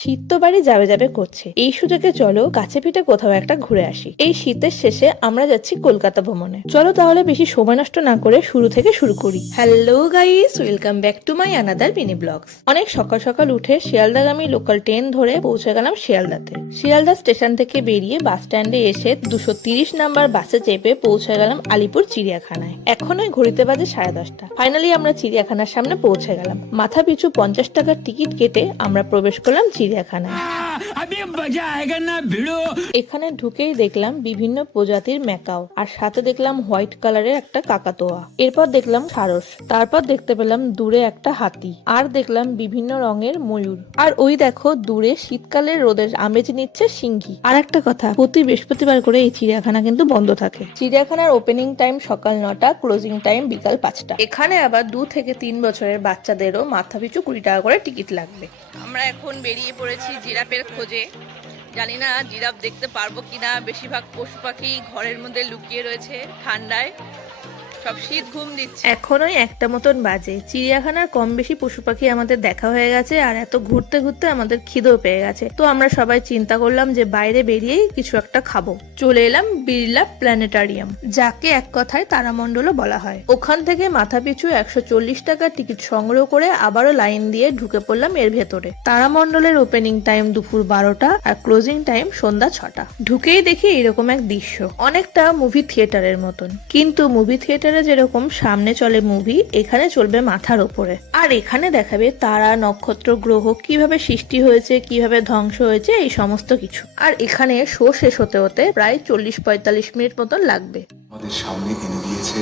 শীত তো বাড়ি যাবে যাবে করছে, এই সুযোগে চলো কাছে পিঠে কোথাও একটা ঘুরে আসি। এই শীতের শেষে আমরা যাচ্ছি কলকাতা ভ্রমণে। চলো তাহলে বেশি সময় নষ্ট না করে শুরু থেকে শুরু করি। Hello guys, welcome back to my another mini vlogs. অনেক সকাল সকাল উঠে শিয়ালদাগামী লোকাল ট্রেন ধরে পৌঁছে গেলাম শিয়ালদাতে। শিয়ালদা স্টেশন থেকে বেরিয়ে বাস স্ট্যান্ডে এসে 230 নাম্বার বাসে চেপে পৌঁছে গেলাম আলিপুর চিড়িয়াখানায়। এখন ওই ঘড়িতে বাজে 10:30। ফাইনালি আমরা চিড়িয়াখানার সামনে পৌঁছে গেলাম। মাথা পিছু 50 টাকার টিকিট কেটে আমরা প্রবেশ করলাম চিড়িয়াখানায়। এখানে ঢুকেই দেখলাম বিভিন্ন প্রজাতির ম্যাকাও, আর সাথে দেখলাম হোয়াইট কালারের একটা কাকাতোয়া। এরপর দেখলাম সারস, তারপর দেখতে পেলাম দূরে একটা হাতি, আর দেখলাম বিভিন্ন রঙের ময়ূর। আর ওই দেখো দূরে শীতকালের রোদের আমেজ নিচ্ছে সিংহী। আর একটা কথা, প্রতি বৃহস্পতিবার করে এই চিড়িয়াখানা কিন্তু বন্ধ থাকে। চিড়িয়াখানার ওপেনিং টাইম সকাল 9টা, ক্লোজিং টাইম বিকাল 5টা। এখানে আবার 2 থেকে 3 বছরের বাচ্চাদেরও মাথা পিছু 20 টাকা করে টিকিট লাগবে। আমরা এখন বেরিয়ে পড়েছি জিরাফের খোঁজে। জানি না জিরাফ দেখতে পারবো কিনা, বেশিরভাগ পশু পাখি ঘরের মধ্যে লুকিয়ে রয়েছে ঠান্ডায়, সব শীত ঘুম দিচ্ছে। এখনোই 1টা মতন বাজে। চিড়িয়াখানার কম বেশি পশু পাখি আমাদের দেখা হয়ে গেছে, আর এত ঘুরতে ঘুরতে আমাদের খিদেও পেয়ে গেছে। তো আমরা সবাই চিন্তা করলাম যে বাইরে বেরিয়েই কিছু একটা খাবো। চলে এলাম বিড়লা প্ল্যানেটারিয়াম, যাকে এক কথায় তারামণ্ডলও বলা হয়। ওখান থেকে মাথা পিছু 140 টাকার টিকিট সংগ্রহ করে আবারও লাইন দিয়ে ঢুকে পড়লাম এর ভেতরে। তারামণ্ডলের ওপেনিং টাইম দুপুর 12টা আর ক্লোজিং টাইম সন্ধ্যা 6টা। ঢুকেই দেখি এরকম এক দৃশ্য, অনেকটা মুভি থিয়েটারের মতন। কিন্তু মুভি থিয়েটারে যেরকম সামনে চলে মুভি, এখানে চলবে মাথার ওপরে। আর এখানে দেখাবে তারা, নক্ষত্র, গ্রহ কিভাবে সৃষ্টি হয়েছে, কিভাবে ধ্বংস হয়েছে, এই সমস্ত কিছু। আর এখানে শো শেষ হতে হতে প্রায় 40-45 মিনিট মতন লাগবে। আমাদের সামনে এনে দিয়েছে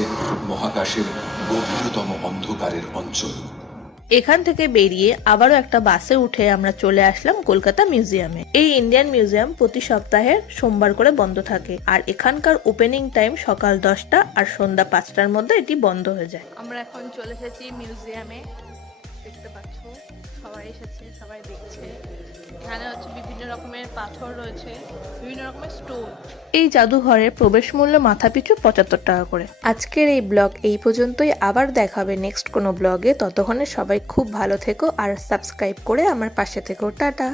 মহাকাশের গভীরতম অন্ধকারের অঞ্চল। এখান থেকে বেরিয়ে আবারও একটা বাসে উঠে আমরা চলে আসলাম কলকাতা মিউজিয়ামে। এই ইন্ডিয়ান মিউজিয়াম প্রতি সপ্তাহে সোমবার করে বন্ধ থাকে, আর এখানকার ওপেনিং টাইম সকাল 10টা আর সন্ধ্যা 5টার মধ্যে এটি বন্ধ হয়ে যায়। আমরা এখন চলে এসেছি মিউজিয়ামে। দেখতে পাচ্ছ সবাই এসেছে, সবাই দেখছে। এখানে হচ্ছে বিভিন্ন রকমের পাথর রয়েছে, বিভিন্ন রকমের স্টোন। এই জাদুঘরের প্রবেশ মূল্য মাথাপিছু 75 টাকা করে। আজকের এই ব্লগ এই পর্যন্তই। আবার দেখা হবে নেক্সট কোনো ব্লগে। ততক্ষণে সবাই খুব ভালো থেকো আর সাবস্ক্রাইব করে আমার পাশে থেকো। টাটা।